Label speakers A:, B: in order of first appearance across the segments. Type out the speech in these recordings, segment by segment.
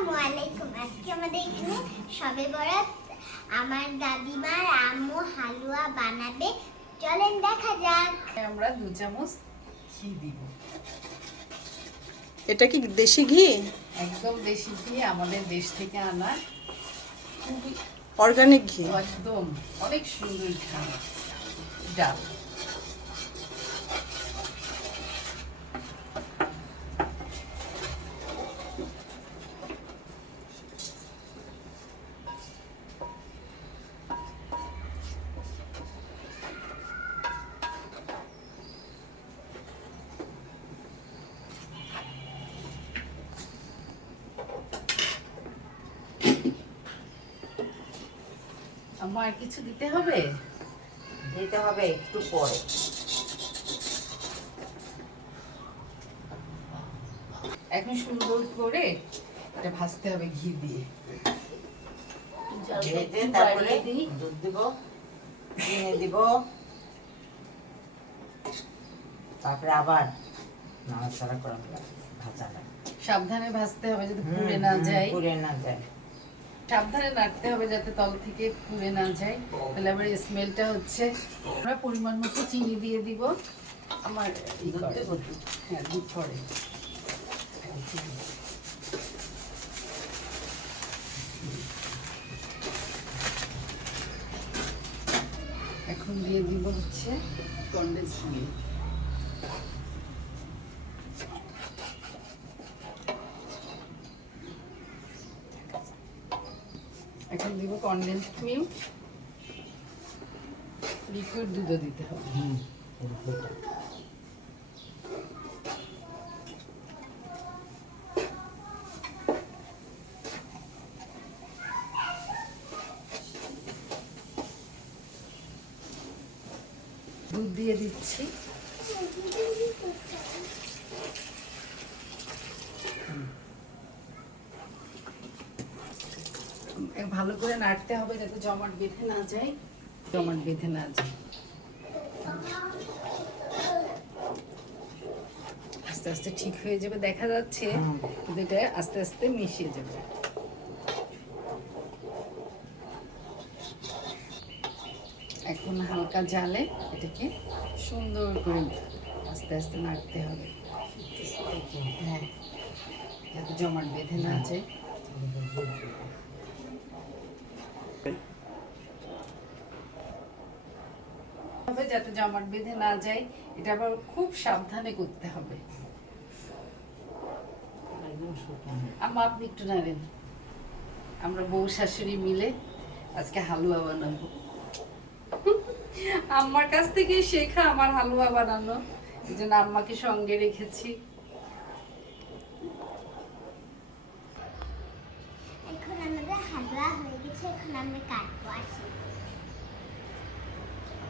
A: আসসালামু আলাইকুম। আজকে আমাদের এখানে সবে বরাত। আমার দাদিমার আম্মু হালুয়া বানাবে। চলেন দেখা যাক।
B: আমরা দু চামচ ঘি দিব।
C: এটা কি দেশি ঘি?
B: একদম দেশি ঘি আমাদের দেশ থেকে আনা। খুবই
C: অর্গানিক ঘি।
B: একদম অনেক সুন্দর খাবার ডাল। আমার কিছু দিতে হবে?
D: দিতে হবে একটু পরে।
B: এখন সুন্দর করে এটা ভাজতে হবে ঘি দিয়ে।
D: ভেজে তারপরে দুধ দিব চিনি দিব তারপরে আবার নাড়াচাড়া করা ভাজা
B: সাবধানে ভাজতে হবে
D: যদি
B: পুড়ে না যায়।
D: পুড়ে না যায়।
B: সাবধানে নাড়তে হবে যাতে তল থেকে পুড়ে না যায়। তাহলে আবার স্মেলটা হচ্ছে। আমরা পরিমাণ মতো চিনি দিয়ে দিব। আমার? হ্যাঁ দুধ পরে। এখন দিয়ে দিব হচ্ছে কন্ডেন্স মিল্ক এখন দিব কন্ডেন্স মিল্ক লিকুইড দুধও দিতে হবে।
D: হুম।
B: দুধ দিয়ে দিচ্ছি। ভালো করে নাড়তে হবে যাতে জমাট বেঁধে না যায়। জমাট বেঁধে না যায়। আস্তে আস্তে ঠিক হয়ে যাবে দেখা যাচ্ছে কিন্তু এটা আস্তে আস্তে মিশিয়ে যাবে। এখন হালকা জালে এটাকে সুন্দর করে আস্তে আস্তে নাড়তে হবে। হ্যাঁ। যাতে জমাট বেঁধে না যায়। হবে যাতে জমাট বেঁধে না যায়। এটা আবার খুব সাবধানে করতে হবে। আম্মা, আপনি একটু নাড়েন আমরা বউ শাশুড়ি মিলে আজকে হালুয়া বানাবো। আম্মার কাছ থেকে শেখা আমার হালুয়া বানানো। এই জন্য আম্মাকে সঙ্গে রেখেছি।
A: এখন আমাদের হালুয়া হয়ে গেছে, এখন কাটবো, আসি এই যে পিছনে হালুয়া চল খেয়ে দেখি এটা খাইতে দেখি বিসমিল্লাহ হুম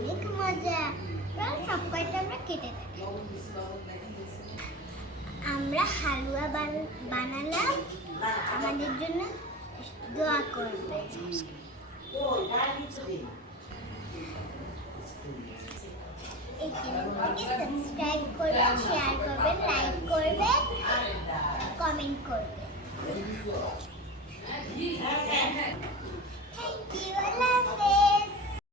A: অনেক মজা। সব কয়টা আমরা কেটে দেখি আমরা হালুয়া বান- বানালাম। আমাদের জন্য দোয়া করবে। এই চ্যানেলটিকে সাবস্ক্রাইব করবেন শেয়ার করবেন লাইক করবেন